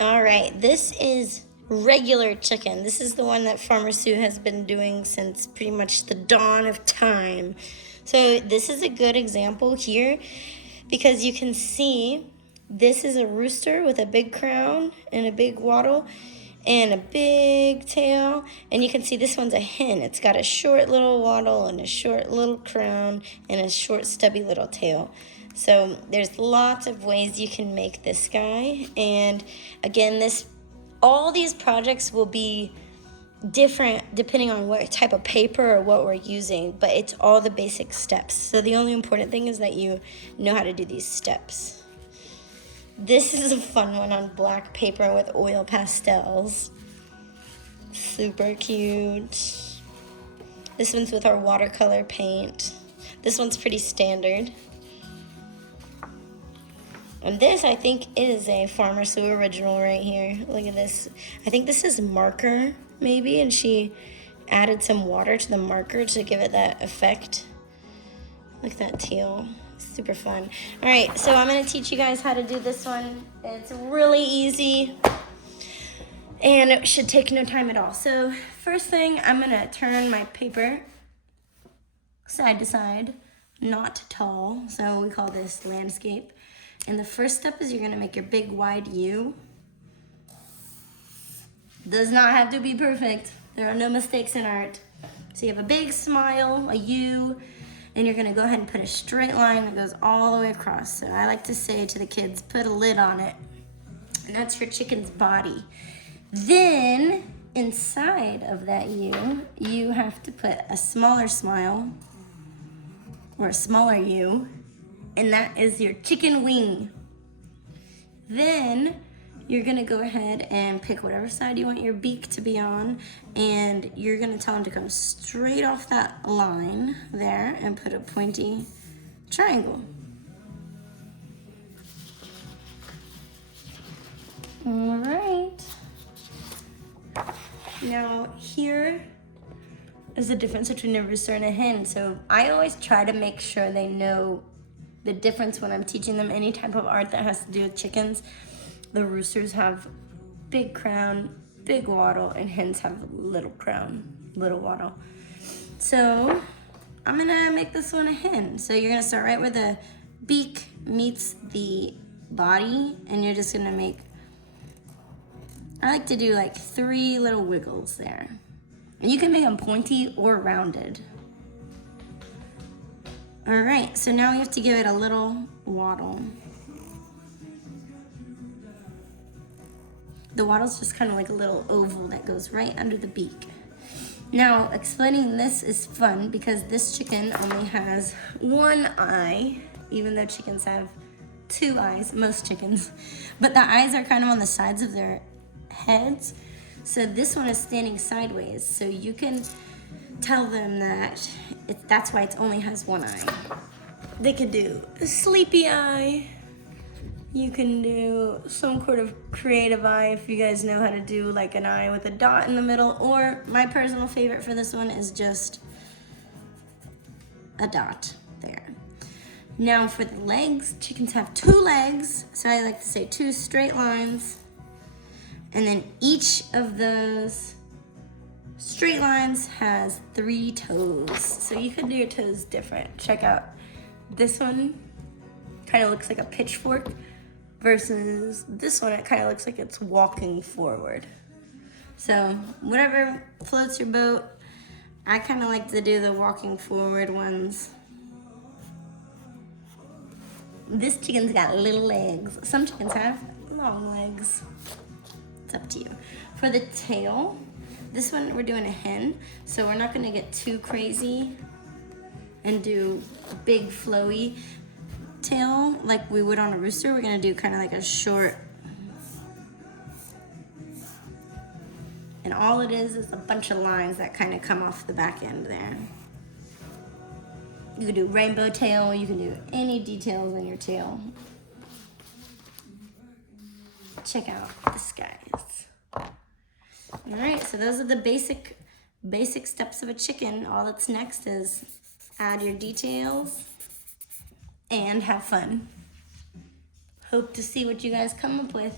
All right, this is regular chicken. This is the one that Farmer Sue has been doing since pretty much the dawn of time. So this is a good example here because you can see this is a rooster with a big crown and a big wattle and a big tail. And you can see this one's a hen. It's got a short little wattle and a short little crown and a short stubby little tail. So there's lots of ways you can make this guy. And again, all these projects will be different depending on what type of paper or what we're using, but it's all the basic steps. So the only important thing is that you know how to do these steps. This is a fun one on black paper with oil pastels. Super cute. This one's with our watercolor paint. This one's pretty standard. And this, I think, is a Farmer Sue original right here. Look at this. I think this is marker, maybe, and she added some water to the marker to give it that effect. Look at that teal. Super fun. All right, so I'm going to teach you guys how to do this one. It's really easy, and it should take no time at all. So first thing, I'm going to turn my paper side to side, not tall, so we call this landscape. And the first step is you're gonna make your big wide U. Does not have to be perfect. There are no mistakes in art. So you have a big smile, a U, and you're gonna go ahead and put a straight line that goes all the way across. So I like to say to the kids, put a lid on it. And that's your chicken's body. Then inside of that U, you have to put a smaller smile or a smaller U, and that is your chicken wing. Then you're gonna go ahead and pick whatever side you want your beak to be on, and you're gonna tell them to come straight off that line there and put a pointy triangle. All right. Now here is the difference between a rooster and a hen. So I always try to make sure they know the difference when I'm teaching them any type of art that has to do with chickens. The roosters have big crown, big wattle, and hens have little crown, little wattle. So I'm gonna make this one a hen. So you're gonna start right where the beak meets the body, and you're just gonna make, I like to do like 3 little wiggles there. And you can make them pointy or rounded. All right, so now we have to give it a little wattle. The wattle's just kind of like a little oval that goes right under the beak. Now, explaining this is fun because this chicken only has 1 eye, even though chickens have 2 eyes, most chickens. But the eyes are kind of on the sides of their heads. So this one is standing sideways, so you can tell them that that's why it only has 1 eye. They could do a sleepy eye. You can do some sort of creative eye if you guys know how to do like an eye with a dot in the middle, or my personal favorite for this one is just a dot there. Now for the legs, chickens have 2 legs, so I like to say 2 straight lines, and then each of those straight lines has 3 toes. So you could do your toes different. Check out this one, kind of looks like a pitchfork, versus this one, it kind of looks like it's walking forward. So whatever floats your boat. I kind of like to do the walking forward ones. This chicken's got little legs. Some chickens have long legs. It's up to you. For the tail, this one we're doing a hen, so we're not gonna get too crazy and do a big flowy tail like we would on a rooster. We're gonna do kind of like a short, and all it is a bunch of lines that kind of come off the back end there. You can do rainbow tail, you can do any details on your tail. Check out this, guys. All right, so those are the basic steps of a chicken. All that's next is add your details and have fun. Hope to see what you guys come up with.